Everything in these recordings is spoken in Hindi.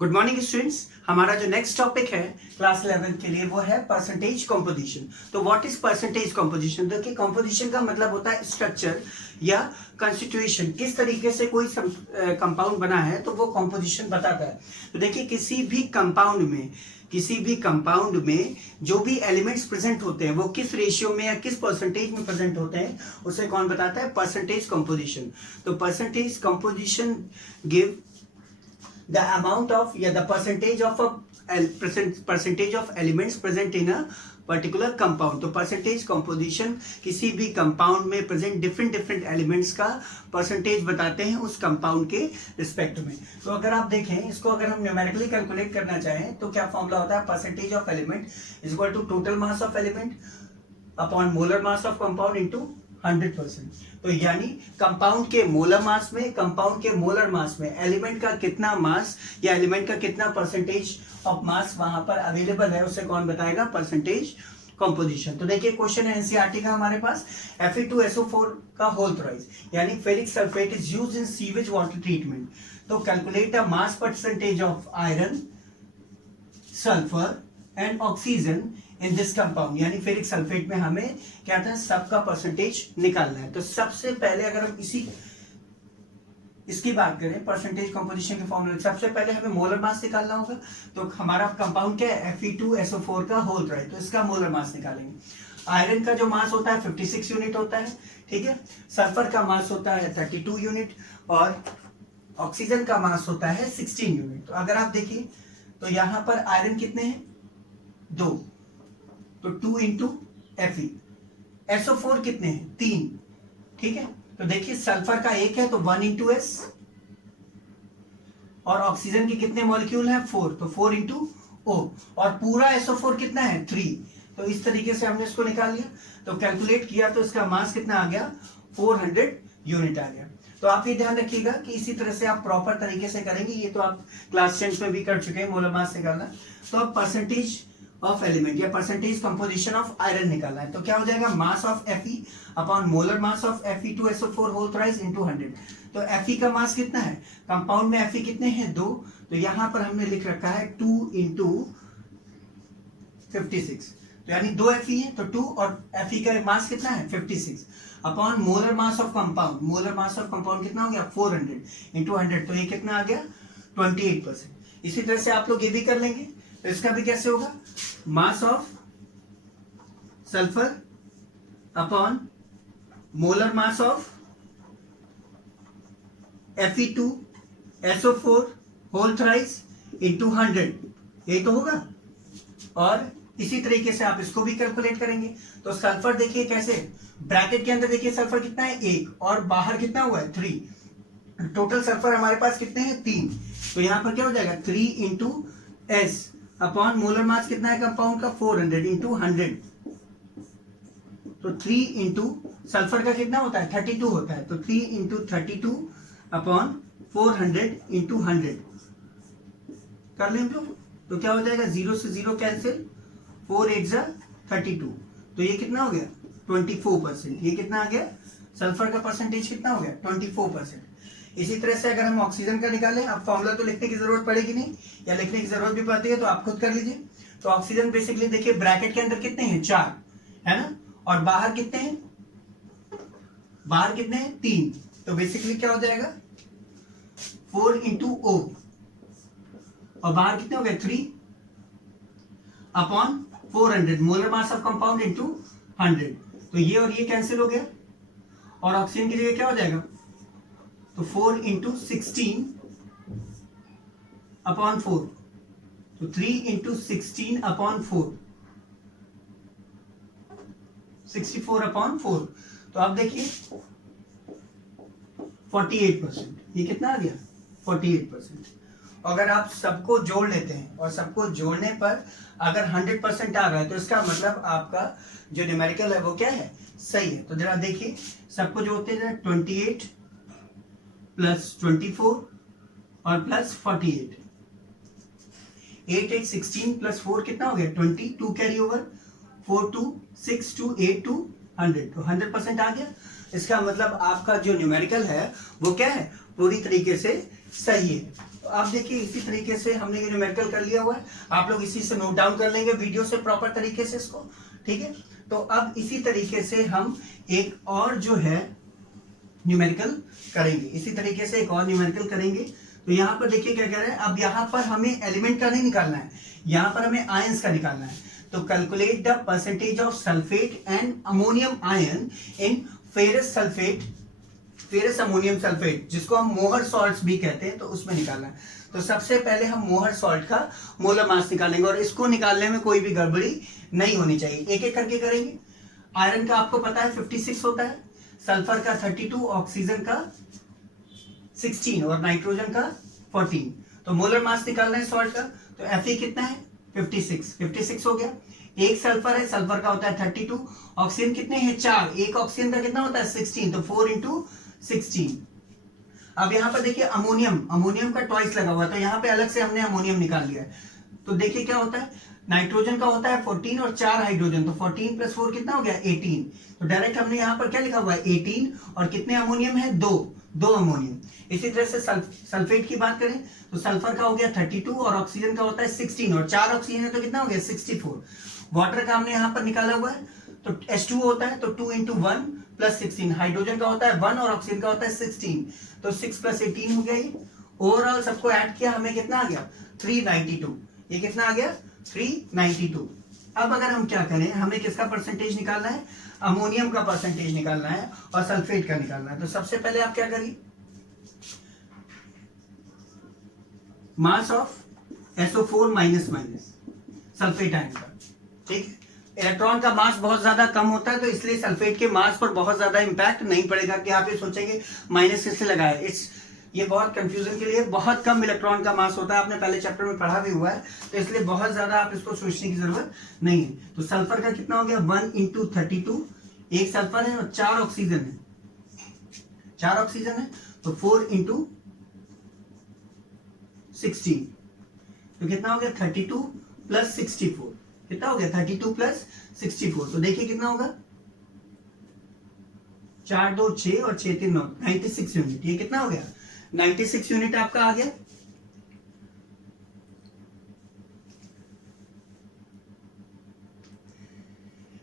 Good morning students. हमारा जो नेक्स्ट टॉपिक है क्लास 11 के लिए वो है परसेंटेज कंपोजिशन। तो व्हाट इज परसेंटेज कंपोजिशन? देखिए, कंपोजिशन का मतलब होता है स्ट्रक्चर या कंस्टिट्यूशन, किस तरीके से कोई कंपाउंड बना है तो वो कंपोजिशन बताता है। तो देखिए, किसी भी कंपाउंड में जो भी एलिमेंट्स प्रेजेंट होते हैं वो किस रेशियो में या किस परसेंटेज में प्रेजेंट होते हैं उसे कौन बताता है? Percentage composition. तो percentage composition give the amount of the percentage of elements present in a particular compound। तो परसेंटेज कंपोजिशन किसी भी कंपाउंड में प्रेजेंट डिफरेंट एलिमेंट्स का परसेंटेज बताते हैं उस कंपाउंड के रिस्पेक्ट में। तो अगर आप देखें इसको, अगर हम न्यूमेरिकली कैलकुलेट करना चाहें तो क्या फॉर्मूला होता है? Percentage of element is equal to total mass of element upon molar mass of compound into 100%। तो यानी कंपाउंड के मोलर मास में एलिमेंट का कितना मास या एलिमेंट का कितना परसेंटेज ऑफ मास वहां पर अवेलेबल है उसे कौन बताएगा? Percentage composition. तो देखिए, क्वेश्चन है एनसीईआरटी का हमारे पास, Fe2SO4 का होल थ्राइस यानी ferric sulphate is used in sewage water treatment. तो calculate the mass percentage of iron, sulphur and oxygen in this compound. यानी फेरिक सल्फेट में हमें क्या था? सबका परसेंटेज निकालना है। तो सबसे पहले अगर हम इसकी बात करें परसेंटेज कंपोजिशन के फॉर्मूले, सबसे पहले हमें मोलर मास निकालना होगा। तो हमारा कंपाउंड क्या है? Fe2SO4 का होल थ्राइस, तो इसका मोलर मास निकालेंगे। आयरन का जो मास होता है 56 यूनिट होता है, ठीक है। सल्फर का मास होता है 32 यूनिट और ऑक्सीजन का मास होता है 16 यूनिट। तो अगर आप देखिए तो यहां पर आयरन कितने हैं? 2, तो 2 इंटू Fe। SO4 कितने हैं? 3, ठीक है। तो देखिए, सल्फर का 1 है तो 1 इंटू S और ऑक्सीजन के कितने मॉलिक्यूल हैं? 4, तो 4 इंटू O और पूरा SO4 कितना है? 3। तो इस तरीके से हमने इसको निकाल लिया। तो कैलकुलेट किया तो इसका मास कितना आ गया? 400 यूनिट आ गया। तो आप ये ध्यान रखिएगा कि इसी तरह से आप प्रॉपर तरीके से करेंगे। ये तो आप क्लास 10 में भी कर चुके हैं, मोलर मास निकालना। तो अब परसेंटेज ऑफ एलिमेंट या परसेंटेज कंपोजिशन ऑफ आयरन निकालना है। तो क्या हो जाएगा? Mass of Fe upon molar mass of Fe2SO4 whole thrice into 100। तो Fe का मास कितना है? कंपाउंड में Fe कितने हैं? 2। तो यहां पर हमने लिख रखा है 2 इंटू 56, तो यानी 2 Fe है तो 2 और Fe का मास कितना है? 56 upon molar mass of compound. Molar mass of compound कितना हो गया? 400 इंटू 100, तो ये कितना आ गया? 28%। इसी तरह से आप लोग ये भी कर लेंगे। तो इसका भी कैसे होगा? Mass of sulphur upon molar mass of Fe2SO4 whole thrice into 100, यही तो होगा। और इसी तरीके से आप इसको भी कैलकुलेट करेंगे। तो सल्फर देखिए कैसे, ब्रैकेट के अंदर देखिए सल्फर कितना है? 1 और बाहर कितना हुआ है? 3। टोटल सल्फर हमारे पास कितने हैं? 3। तो यहां पर क्या हो जाएगा? 3 इंटू S अपॉन मोलर मास कितना है कंपाउंड का? 400 इंटू 100। तो 3 इंटू सल्फर का कितना होता है? 32 होता है, तो 3 इंटू 32 अपॉन 400 इंटू 100 कर लें हम लोग। तो क्या हो जाएगा? 0 से 0 कैंसिल, 4 8 जा 32। तो ये कितना हो गया? 24%। ये कितना आ गया? सल्फर का परसेंटेज कितना हो गया? 24%। इसी तरह से अगर हम ऑक्सीजन का निकालें, अब फॉर्मूला तो लिखने की जरूरत पड़ेगी नहीं, या लिखने की जरूरत भी पड़ती है तो आप खुद कर लीजिए। तो ऑक्सीजन बेसिकली देखिए, ब्रैकेट के अंदर कितने हैं? 4 है ना, और बाहर कितने हैं? बाहर कितने हैं? 3। तो बेसिकली क्या हो जाएगा? 4 इंटू O और बाहर कितने हो गए? 3 upon 400 molar mass of compound into 100। तो ये और ये कैंसिल हो गया और ऑक्सीजन की जगह क्या हो जाएगा? तो 4 इंटू 16 अपॉन 4, तो 3 इंटू 16 अपॉन 4, 64 अपॉन 4। तो आप देखिए 48%। ये कितना आ गया? 48%। अगर आप सबको जोड़ लेते हैं और सबको जोड़ने पर अगर 100% आ रहा है तो इसका मतलब आपका जो न्यूमेरिकल है वो क्या है? सही है। तो जरा देखिए, सबको जोड़ते हैं, 28 प्लस 24 और प्लस 48, 8 8 16 प्लस 4 कितना हो गया? 22 कैरी ओवर, 4 2 6 2 8 2 100, तो 100% आ गया। इसका मतलब आपका जो न्यूमेरिकल है वो क्या है, पूरी तरीके से सही है। तो आप देखिए इसी तरीके से हमने ये न्यूमेरिकल कर लिया हुआ है, आप लोग इसी से नोट डाउन कर लेंगे वीडियो से प्रॉपर तरीके से इसको, ठीक है। तो अब इसी तरीके से हम एक और जो है न्यूमेरिकल करेंगे, इसी तरीके से एक और न्यूमेरिकल करेंगे। तो यहाँ पर देखिए क्या कह रहे हैं, अब यहाँ पर हमें एलिमेंट का नहीं निकालना है, यहाँ पर हमें आयंस का निकालना है। तो calculate the percentage of sulphate and ammonium ion in ferrous sulphate, ferrous ammonium sulphate, जिसको हम मोहर सॉल्ट्स भी कहते हैं, तो उसमें निकालना है। तो सबसे पहले हम मोहर सॉल्ट का मोलर मास निकालेंगे, और इसको निकालने में कोई भी गड़बड़ी नहीं होनी चाहिए, एक एक करके करेंगे। आयरन का आपको पता है 56 होता है, सल्फर का 32, ऑक्सीजन का 16 और नाइट्रोजन का 14। तो मोलर मास निकालना है सॉल्ट का, तो Fe कितना है 56 हो गया। एक सल्फर है, सल्फर का होता है 32, ऑक्सीजन कितने हैं 4, एक ऑक्सीजन का कितना होता है 16, तो 4 इंटू 16। अब यहाँ पर देखिए अमोनियम का ट्वाइस लगा हुआ है, तो यहाँ पे अलग से हमने अमोनियम निकाल लिया है। तो देखिए क्या होता है, नाइट्रोजन का होता है 14 और 4 हाइड्रोजन, तो 14 प्लस 4 कितना हो गया 18। तो डायरेक्ट हमने यहाँ पर क्या लिखा हुआ है 18, और कितने अमोनियम है दो अमोनियम। इसी तरह से सल्फेट की बात करें तो सल्फर का हो गया 32 और ऑक्सीजन का होता है 16, और 4 ऑक्सीजन है तो कितना हो गया 64। वाटर का हमने यहाँ पर निकाला हुआ है, तो H2 होता है, तो 2 इंटू 1 प्लस 16, हाइड्रोजन का होता है 1 और ऑक्सीजन का होता है 16, तो 6 प्लस 18 हो गया ये। ओवरऑल सबको ऐड किया हमें कितना आ गया 392, ये कितना आ गया 392। अब अगर हम क्या करें, हमें किसका परसेंटेज निकालना है, अमोनियम का परसेंटेज निकालना है और सल्फेट का निकालना है। तो सबसे पहले आप क्या करिए, mass of SO4 minus sulphate ion का, ठीक है। इलेक्ट्रॉन का मास बहुत ज्यादा कम होता है, तो इसलिए सल्फेट के मास पर बहुत ज्यादा इंपैक्ट नहीं पड़ेगा कि आप ये सोचेंगे माइनस किससे लगाया, ये बहुत कंफ्यूजन के लिए, बहुत कम इलेक्ट्रॉन का मास होता है, आपने पहले चैप्टर में पढ़ा भी हुआ है, तो इसलिए बहुत ज्यादा आप इसको सोचने की जरूरत नहीं है। तो सल्फर का कितना हो गया 1 इंटू 32, एक सल्फर है और 4 ऑक्सीजन है, 4 ऑक्सीजन है, तो 4 इंटू 16, तो कितना हो गया 32 प्लस 64, कितना हो गया 32 प्लस 64, तो देखिए कितना होगा 4 2 6 और 6 3 9, 96 यूनिट। ये कितना हो गया 96 यूनिट आपका आ गया।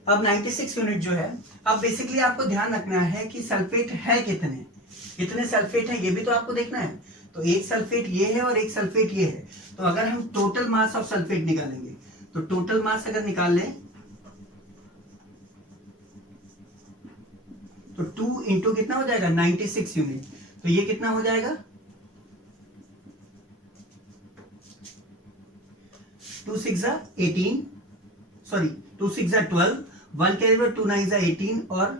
अब 96 यूनिट जो है, अब बेसिकली आपको ध्यान रखना है कि सल्फेट है कितने सल्फेट है ये भी तो आपको देखना है। तो एक सल्फेट ये है और एक सल्फेट ये है, तो अगर हम टोटल मास ऑफ सल्फेट निकालेंगे, तो टोटल मास अगर निकाल लें तो 2 इंटू कितना हो जाएगा 96 यूनिट, तो ये कितना हो जाएगा 2 6 18, सॉरी 2 6 12, 1 के 2 9 18 और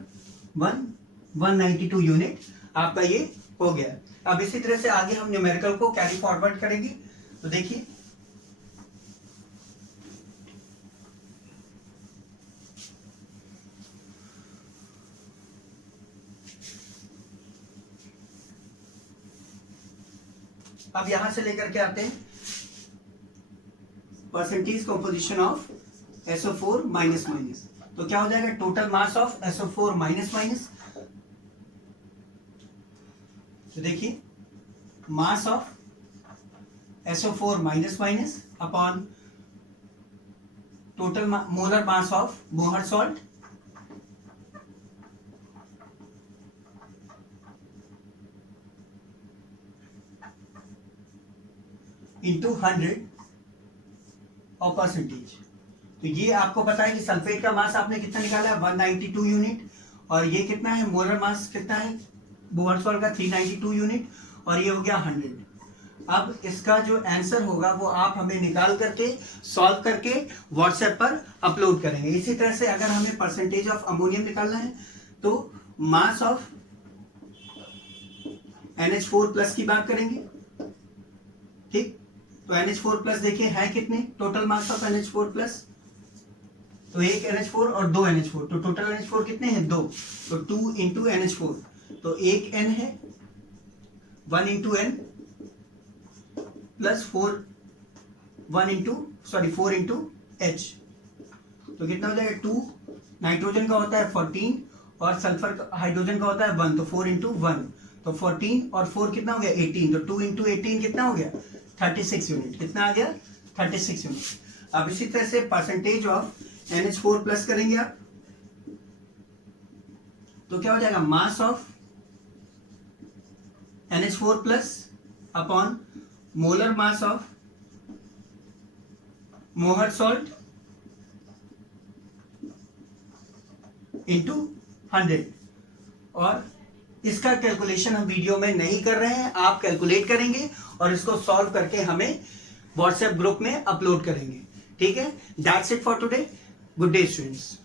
192 यूनिट आपका ये हो गया। अब इसी तरह से आगे हम न्यूमेरिकल को कैरी फॉरवर्ड करेंगे। तो देखिए अब यहां से लेकर के आते हैं percentage composition of SO4 minus, तो क्या हो जाएगा total mass of SO4 minus, तो देखिए mass of SO4 minus upon total molar mass of मोहर सॉल्ट इंटू 100 और परसेंटेज। तो ये आपको पता है कि सल्फेट का मास आपने कितना निकाला है 192 यूनिट, और ये कितना है मोलर मास कितना है मोहर सॉल्ट का 392 यूनिट, और ये हो गया 100। अब इसका जो आंसर होगा वो आप हमें निकाल करके सॉल्व करके व्हाट्सएप पर अपलोड करेंगे। इसी तरह से अगर हमें परसेंटेज ऑफ अमोनियम निकालना है तो मास ऑफ NH4 प्लस की बात करेंगे, ठीक। तो NH4 प्लस देखिए है कितने, total mass of NH4 plus, तो एक NH4 और 2 NH4, तो टोटल NH4 कितने हैं 2, तो 2 इंटू NH4, तो एक N है 1 into N plus 4 into H, तो कितना हो जाएगा 2, नाइट्रोजन का होता है 14 और सल्फर हाइड्रोजन का होता है 1, तो 4 इंटू 1 तो 14 और 4 कितना हो गया 18, तो 2 इंटू 18 कितना हो गया 36 यूनिट। कितना आ गया 36 यूनिट। अब इसी तरह से परसेंटेज ऑफ NH4 प्लस करेंगे आप, तो क्या हो जाएगा mass of NH4 plus upon molar mass of मोहर सॉल्ट इंटू 100। और इसका कैलकुलेशन हम वीडियो में नहीं कर रहे हैं, आप कैलकुलेट करेंगे और इसको सॉल्व करके हमें व्हाट्सएप ग्रुप में अपलोड करेंगे। ठीक है, that's it for today. Good day students.